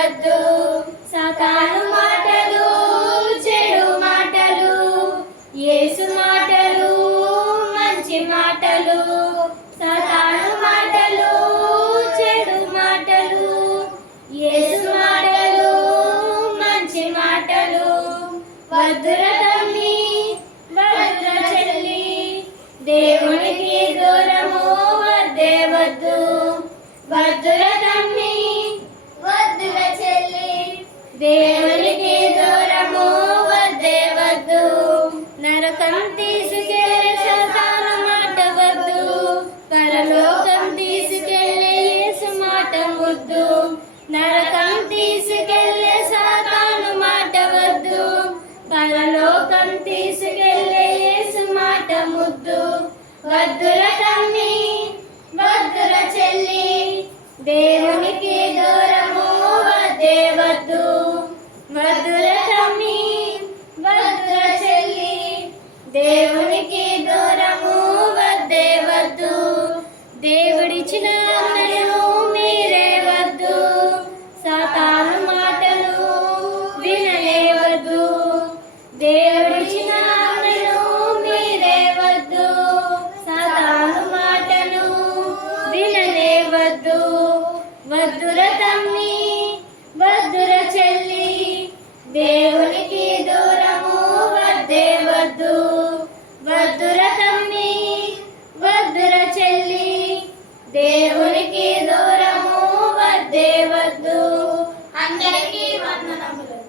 చెప్పవద్దు సతాను మాటలు చెడు మాటలు యేసు మాటలు మంచి మాటలు. సతాను మాటలు చెడు మాటలు యేసు మాటలు మంచి మాటలు. వద్దుర తమ్మి వద్దుర చెల్లి దేవునికి దూరము వద్దే వద్దు. వద్దుర దేవునికి దూరము వద్దే వద్దు నరకం తీసుకెళ్ళే శతాను మాట వద్దు. పరలోకం తీసుకెళ్ళే యేసు మాట వద్దు. నరకం తీసుకెళ్ళే సాతాను మాట వద్దు. పరలోకం తీసుకెళ్ళే యేసు మాట ముద్దు. వద్దుల తమ్మి వద్దుల చెల్లి దేవునికి దేవునికి దూరము వద్దే వద్దు దేవుడిచ్చిన ఆజ్ఞలు మీరే వద్దు. సాతాను మాటలు వినలే వద్దు దేవుడిచ్చిన ఆజ్ఞలు మీరే వద్దు. సాతాను మాటలు వినలే వద్దు వద్దుర తమ్మి అందరికీ వందనములు.